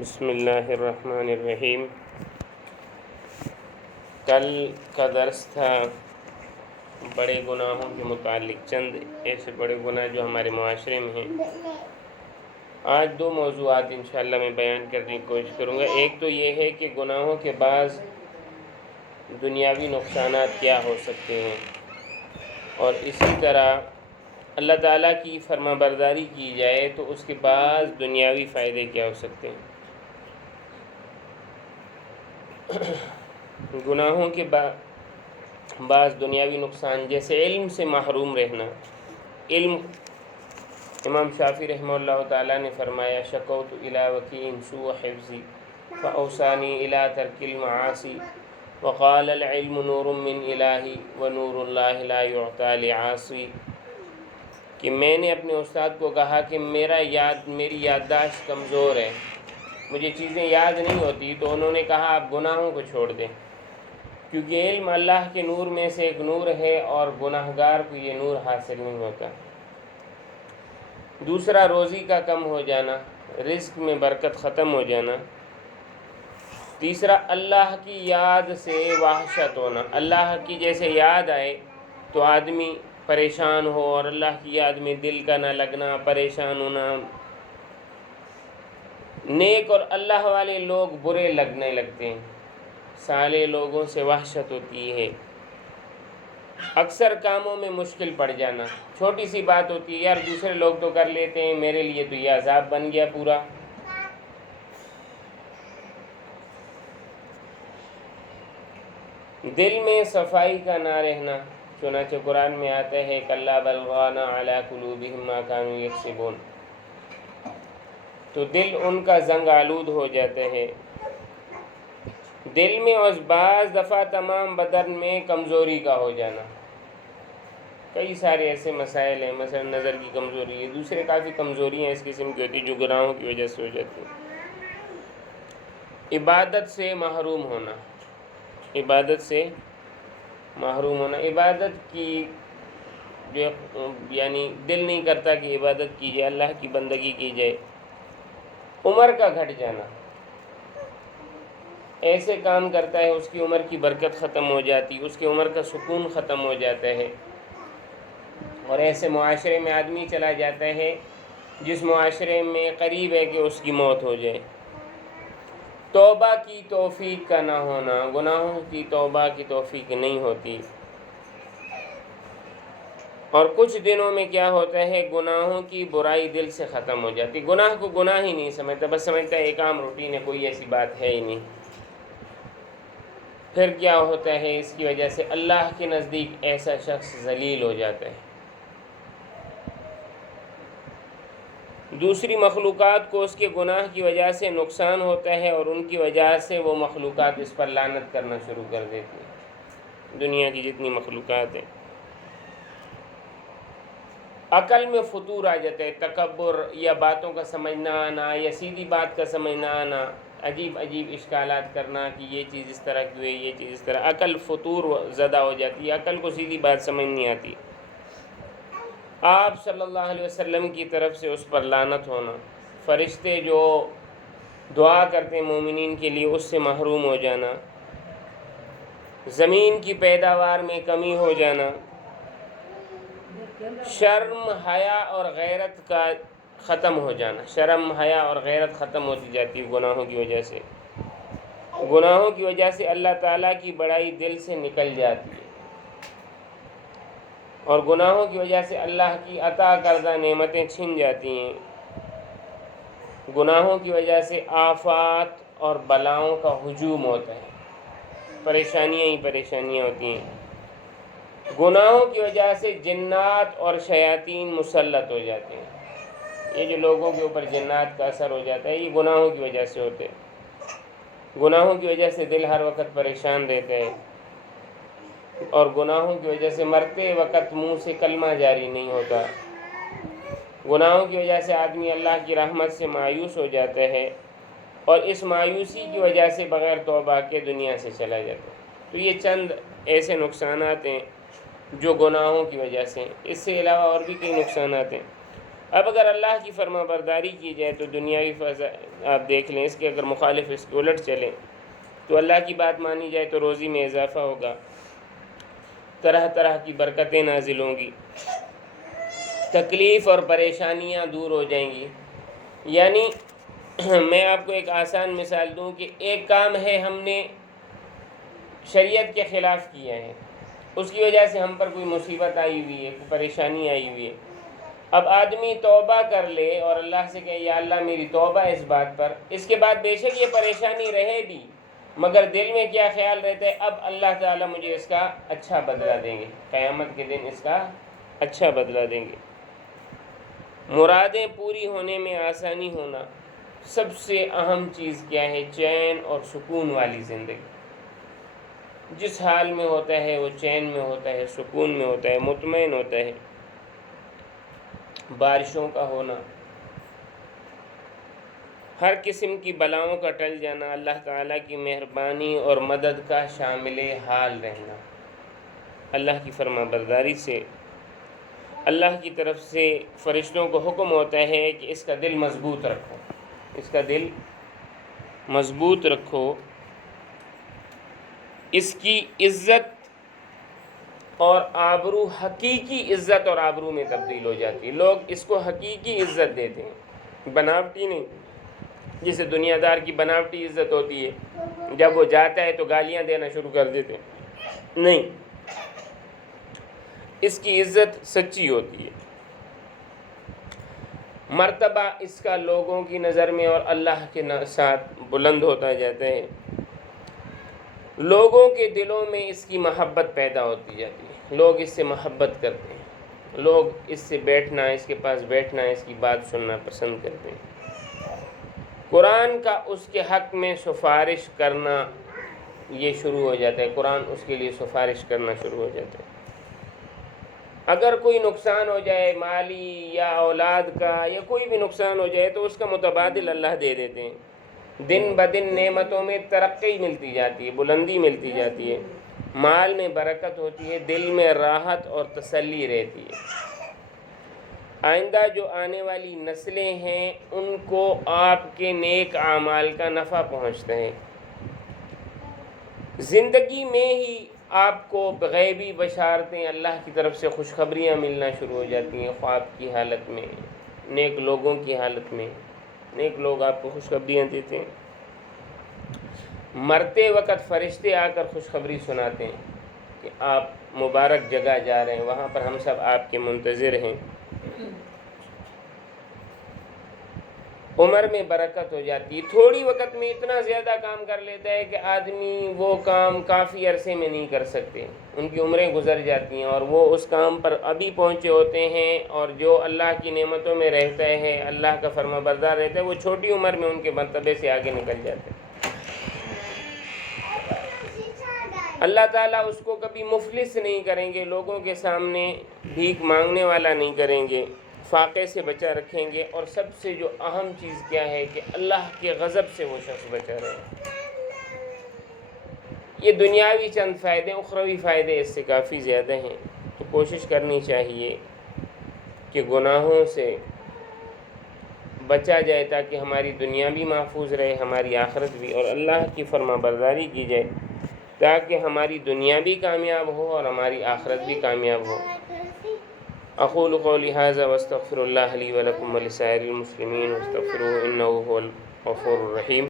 بسم اللہ الرحمن الرحیم۔ کل کا درس تھا بڑے گناہوں کے متعلق، چند ایسے بڑے گناہ جو ہمارے معاشرے میں ہیں۔ آج دو موضوعات انشاءاللہ میں بیان کرنے کی کوشش کروں گا۔ ایک تو یہ ہے کہ گناہوں کے بعض دنیاوی نقصانات کیا ہو سکتے ہیں، اور اسی طرح اللہ تعالیٰ کی فرما برداری کی جائے تو اس کے بعض دنیاوی فائدے کیا ہو سکتے ہیں۔ گناہوں کے بعض دنیاوی نقصان، جیسے علم سے محروم رہنا۔ علم، امام شافعی رحمہ اللہ تعالیٰ نے فرمایا شکوت الی وکیع سوء حفظی فاوصانی الی ترک المعاصی وقال العلم نور من الہی ونور اللہ لا یعطی لعاصی، کہ میں نے اپنے استاد کو کہا کہ میری یادداشت کمزور ہے، مجھے چیزیں یاد نہیں ہوتی، تو انہوں نے کہا آپ گناہوں کو چھوڑ دیں، کیونکہ علم اللہ کے نور میں سے ایک نور ہے اور گناہگار کو یہ نور حاصل نہیں ہوتا۔ دوسرا، روزی کا کم ہو جانا، رزق میں برکت ختم ہو جانا۔ تیسرا، اللہ کی یاد سے وحشت ہونا، اللہ کی جیسے یاد آئے تو آدمی پریشان ہو، اور اللہ کی یاد میں دل کا نہ لگنا، پریشان ہونا۔ نیک اور اللہ والے لوگ برے لگنے لگتے ہیں، صالح لوگوں سے وحشت ہوتی ہے۔ اکثر کاموں میں مشکل پڑ جانا، چھوٹی سی بات ہوتی ہے، یار دوسرے لوگ تو کر لیتے ہیں، میرے لیے تو یہ عذاب بن گیا پورا۔ دل میں صفائی کا نہ رہنا، چنانچہ قرآن میں آتا ہے کلا بل ران علی قلوبہم ما کانوا یکسبون، تو دل ان کا زنگ آلود ہو جاتا ہے۔ دل میں اور بعض دفعہ تمام بدن میں کمزوری کا ہو جانا، کئی سارے ایسے مسائل ہیں، مثلا نظر کی کمزوری ہے، دوسرے کافی کمزوریاں اس قسم کی ہوتی ہیں جو گناہوں کی وجہ سے ہو جاتی ہیں۔ عبادت سے محروم ہونا، عبادت سے محروم ہونا، عبادت کی جو یعنی دل نہیں کرتا کہ عبادت کی جائے، اللہ کی بندگی کی جائے۔ عمر کا گھٹ جانا، ایسے کام کرتا ہے اس کی عمر کی برکت ختم ہو جاتی، اس کی عمر کا سکون ختم ہو جاتا ہے، اور ایسے معاشرے میں آدمی چلا جاتا ہے جس معاشرے میں قریب ہے کہ اس کی موت ہو جائے۔ توبہ کی توفیق کا نہ ہونا، گناہوں کی توبہ کی توفیق نہیں ہوتی۔ اور کچھ دنوں میں کیا ہوتا ہے، گناہوں کی برائی دل سے ختم ہو جاتی، گناہ کو گناہ ہی نہیں سمجھتا، بس سمجھتا ہے ایک عام روٹین ہے، کوئی ایسی بات ہے ہی نہیں۔ پھر کیا ہوتا ہے، اس کی وجہ سے اللہ کے نزدیک ایسا شخص ذلیل ہو جاتا ہے۔ دوسری مخلوقات کو اس کے گناہ کی وجہ سے نقصان ہوتا ہے، اور ان کی وجہ سے وہ مخلوقات اس پر لعنت کرنا شروع کر دیتی ہیں، دنیا کی جتنی مخلوقات ہیں۔ عقل میں فطور آ جاتا ہے، تکبر یا باتوں کا سمجھنا آنا، یا سیدھی بات کا سمجھنا آنا، عجیب عجیب اشکالات کرنا کہ یہ چیز اس طرح کیوں ہے، یہ چیز اس طرح، عقل فطور زدہ ہو جاتی ہے، عقل کو سیدھی بات سمجھ نہیں آتی۔ آپ صلی اللہ علیہ وسلم کی طرف سے اس پر لعنت ہونا، فرشتے جو دعا کرتے ہیں مومنین کے لیے اس سے محروم ہو جانا، زمین کی پیداوار میں کمی ہو جانا، شرم، حیا اور غیرت کا ختم ہو جانا، شرم، حیا اور غیرت ختم ہوتی جاتی ہے گناہوں کی وجہ سے۔ گناہوں کی وجہ سے اللہ تعالیٰ کی بڑائی دل سے نکل جاتی ہے، اور گناہوں کی وجہ سے اللہ کی عطا کردہ نعمتیں چھن جاتی ہیں۔ گناہوں کی وجہ سے آفات اور بلاؤں کا ہجوم ہوتا ہے، پریشانیاں ہی پریشانیاں ہوتی ہیں۔ گناہوں کی وجہ سے جنات اور شیاطین مسلط ہو جاتے ہیں، یہ جو لوگوں کے اوپر جنات کا اثر ہو جاتا ہے یہ گناہوں کی وجہ سے ہوتے ہیں۔ گناہوں کی وجہ سے دل ہر وقت پریشان رہتا ہے، اور گناہوں کی وجہ سے مرتے وقت منہ سے کلمہ جاری نہیں ہوتا۔ گناہوں کی وجہ سے آدمی اللہ کی رحمت سے مایوس ہو جاتا ہے، اور اس مایوسی کی وجہ سے بغیر توبہ کے دنیا سے چلا جاتا ہے۔ تو یہ چند ایسے نقصانات ہیں جو گناہوں کی وجہ سے ہیں، اس سے علاوہ اور بھی کئی نقصانات ہیں۔ اب اگر اللہ کی فرما برداری کی جائے تو دنیاوی فضا آپ دیکھ لیں، اس کے اگر مخالف اس کے الٹ چلیں تو اللہ کی بات مانی جائے تو روزی میں اضافہ ہوگا، طرح طرح کی برکتیں نازل ہوں گی، تکلیف اور پریشانیاں دور ہو جائیں گی۔ یعنی میں آپ کو ایک آسان مثال دوں کہ ایک کام ہے ہم نے شریعت کے خلاف کیا ہے، اس کی وجہ سے ہم پر کوئی مصیبت آئی ہوئی ہے، کوئی پریشانی آئی ہوئی ہے۔ اب آدمی توبہ کر لے اور اللہ سے کہے یا اللہ میری توبہ اس بات پر، اس کے بعد بے شک یہ پریشانی رہے بھی، مگر دل میں کیا خیال رہتا ہے، اب اللہ تعالیٰ مجھے اس کا اچھا بدلہ دیں گے، قیامت کے دن اس کا اچھا بدلہ دیں گے۔ مرادیں پوری ہونے میں آسانی ہونا، سب سے اہم چیز کیا ہے؟ چین اور سکون والی زندگی۔ جس حال میں ہوتا ہے وہ چین میں ہوتا ہے، سکون میں ہوتا ہے، مطمئن ہوتا ہے۔ بارشوں کا ہونا، ہر قسم کی بلاؤں کا ٹل جانا، اللہ تعالیٰ کی مہربانی اور مدد کا شامل حال رہنا، اللہ کی فرما برداری سے۔ اللہ کی طرف سے فرشتوں کو حکم ہوتا ہے کہ اس کا دل مضبوط رکھو، اس کا دل مضبوط رکھو، اس کی عزت اور آبرو حقیقی عزت اور آبرو میں تبدیل ہو جاتی ہے۔ لوگ اس کو حقیقی عزت دیتے ہیں، بناوٹی نہیں، جسے دنیا دار کی بناوٹی عزت ہوتی ہے، جب وہ جاتا ہے تو گالیاں دینا شروع کر دیتے ہیں، نہیں، اس کی عزت سچی ہوتی ہے، مرتبہ اس کا لوگوں کی نظر میں اور اللہ کے ساتھ بلند ہوتا جاتا ہے، لوگوں کے دلوں میں اس کی محبت پیدا ہوتی جاتی ہے، لوگ اس سے محبت کرتے ہیں، لوگ اس سے بیٹھنا، اس کے پاس بیٹھنا، اس کی بات سننا پسند کرتے ہیں۔ قرآن کا اس کے حق میں سفارش کرنا یہ شروع ہو جاتا ہے، قرآن اس کے لیے سفارش کرنا شروع ہو جاتا ہے۔ اگر کوئی نقصان ہو جائے مالی یا اولاد کا یا کوئی بھی نقصان ہو جائے تو اس کا متبادل اللہ دے دیتے ہیں، دن بدن نعمتوں میں ترقی ملتی جاتی ہے، بلندی ملتی جاتی ہے، مال میں برکت ہوتی ہے، دل میں راحت اور تسلی رہتی ہے۔ آئندہ جو آنے والی نسلیں ہیں ان کو آپ کے نیک اعمال کا نفع پہنچتا ہے، زندگی میں ہی آپ کو غیبی بشارتیں اللہ کی طرف سے خوشخبریاں ملنا شروع ہو جاتی ہیں، خواب کی حالت میں، نیک لوگوں کی حالت میں، نیک لوگ آپ کو خوشخبریاں دیتے ہیں۔ مرتے وقت فرشتے آ کر خوشخبری سناتے ہیں کہ آپ مبارک جگہ جا رہے ہیں، وہاں پر ہم سب آپ کے منتظر ہیں۔ عمر میں برکت ہو جاتی ہے، تھوڑی وقت میں اتنا زیادہ کام کر لیتا ہے کہ آدمی وہ کام کافی عرصے میں نہیں کر سکتے، ان کی عمریں گزر جاتی ہیں اور وہ اس کام پر ابھی پہنچے ہوتے ہیں، اور جو اللہ کی نعمتوں میں رہتا ہے، اللہ کا فرما بردار رہتا ہے، وہ چھوٹی عمر میں ان کے مرتبے سے آگے نکل جاتے ہیں۔ اللہ تعالیٰ اس کو کبھی مفلس نہیں کریں گے، لوگوں کے سامنے بھیک مانگنے والا نہیں کریں گے، فاقے سے بچا رکھیں گے، اور سب سے جو اہم چیز کیا ہے کہ اللہ کے غضب سے وہ شخص بچا رہے۔ یہ دنیاوی چند فائدے، اخروی فائدے اس سے کافی زیادہ ہیں، تو کوشش کرنی چاہیے کہ گناہوں سے بچا جائے تاکہ ہماری دنیا بھی محفوظ رہے، ہماری آخرت بھی، اور اللہ کی فرما برداری کی جائے تاکہ ہماری دنیا بھی کامیاب ہو اور ہماری آخرت بھی کامیاب ہو۔ اقول قولی ھذا واستغفر اللہ لی ولکم ولسائر المسلمین واستغفروہ انہ ھو الغفور الرحیم۔